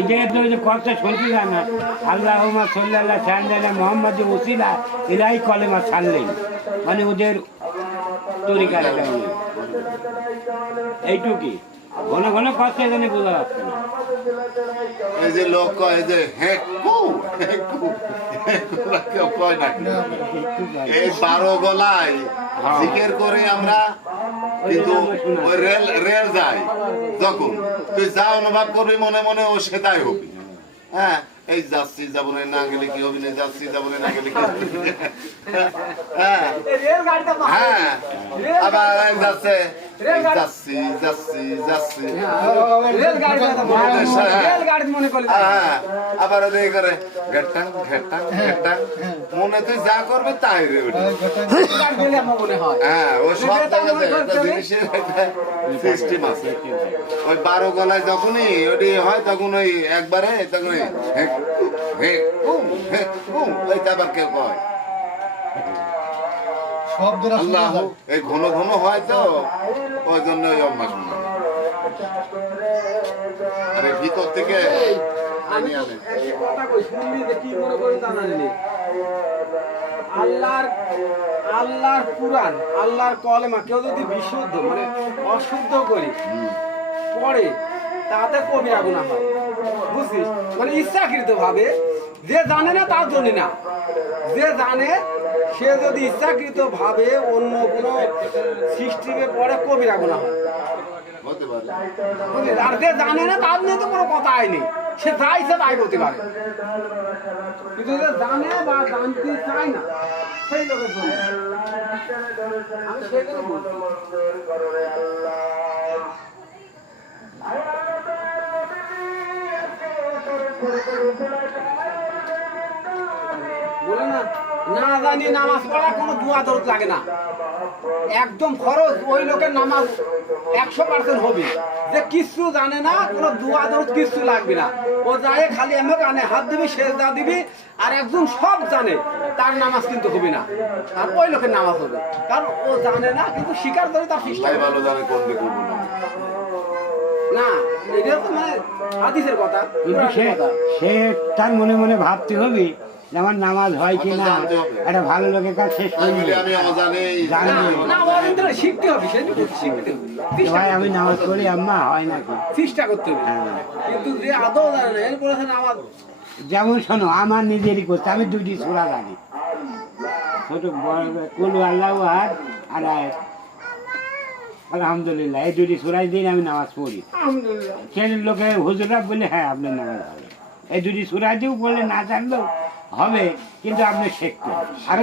ঈদের তো যে কথা শুনতে যায় না, আল্লাহ সাল্লাল্লাহু সাল্লাল্লাহ মোহাম্মদ ওসিলা এলাই কলেমা ছাড়লেন, মানে ওদের তরিকার এইটুকি ঘন ঘন কথা এখানে বোঝা যাচ্ছে না। এই যে লোক কয় যে হেকু হেকু কেউ কয় না, এই 12 গলায় জিকির করে আমরা, কিন্তু ওই রেল যায় যখন তুই যা অনুভব করবি মনে মনে ও সেটাই হবি। হ্যাঁ, এই যাচ্ছি যাবো না গেলে কি হবি না, যাচ্ছি যাবো না গেলে কি হবি। হ্যাঁ হ্যাঁ, আবার যাচ্ছে যাচ্ছি যাচ্ছি যাচ্ছি, আবার করে ঘেটাং ঘেটাং ঘেটাং, মনে তুই যা করবে তাই রে। হ্যাঁ, ও সব জিনিসের সিস্টেম আছে। ওই 12 গলায় যখনই ওটি হয় তখন ওই একবারে তখন আবার কেউ কয় আল্লাহ, এই ঘন ঘন হয় তো ওই জন্য ওই অভ্যাস। আরে ভিতর থেকে আল্লাহর কুরআন, আল্লাহর কলেমা কেউ যদি বিশুদ্ধ মানে অশুদ্ধ করি পড়ে, তাতে কবিরা গুনাহ হয়, বুঝছিস? মানে ইচ্ছাকৃত ভাবে, যে জানে না তার জন্য না, যে জানে সে যদি ইচ্ছাকৃত ভাবে অন্য কোনো সিস্টেমে পড়ে কবিরা গুনাহ হয়। আর যে জানে না তার নিয়ে তো কোনো কথাই নেই, সে যা ইচ্ছা তাই করতে পারে, কিন্তু যে জানে বা জানতে চায় না সেই লোকের জন্য আমি সেগুলো বলছি। বলে না, না জানি নামাজ পড়া কোনো দোয়া দরদ লাগে না, একদম খরচ ওই লোকের নামাজ 100% হবে। যে কিছু জানে না, কোনো দোয়া দরদ কিছু লাগবে না, ও যায় খালি এমন কানে হাত দিবি, সেজদা দিবি, আর একজন সব জানে তার নামাজ কিন্তু হবে না, আর ওই লোকের নামাজ হবে, কারণ ও জানে না কিন্তু স্বীকার করে তার চেষ্টা ভালো জানে কোনটা করব না। এটা তো মানে হাদিসের কথা, কিন্তু সে তার মনে মনে ভাবতে হবে আমার নামাজ হয় কি না, একটা ভালো লোকের কাছে শিখতে হবে, ভাই আমি নামাজ পড়ি আম্মা হয় নাকি চেষ্টা করতে হবে, কিন্তু যে আদৌ জানে না এর বলেছেন আমার। যেমন শোনো, আমার নিজেরই করতে আমি 2টি সূরা জানি, ছোট কুল আল্লাহু আহাদ আর আলহামদুলিল্লাহ, এই 2টি সূরাই দিন আমি নামাজ পড়ি। সে লোকে হুজুরা বলে হ্যাঁ আপনার নামাজ হবে, এই 2টি সূরা দিয়েও বললে না জানলেও হবে, কিন্তু আপনি শিখতে আরো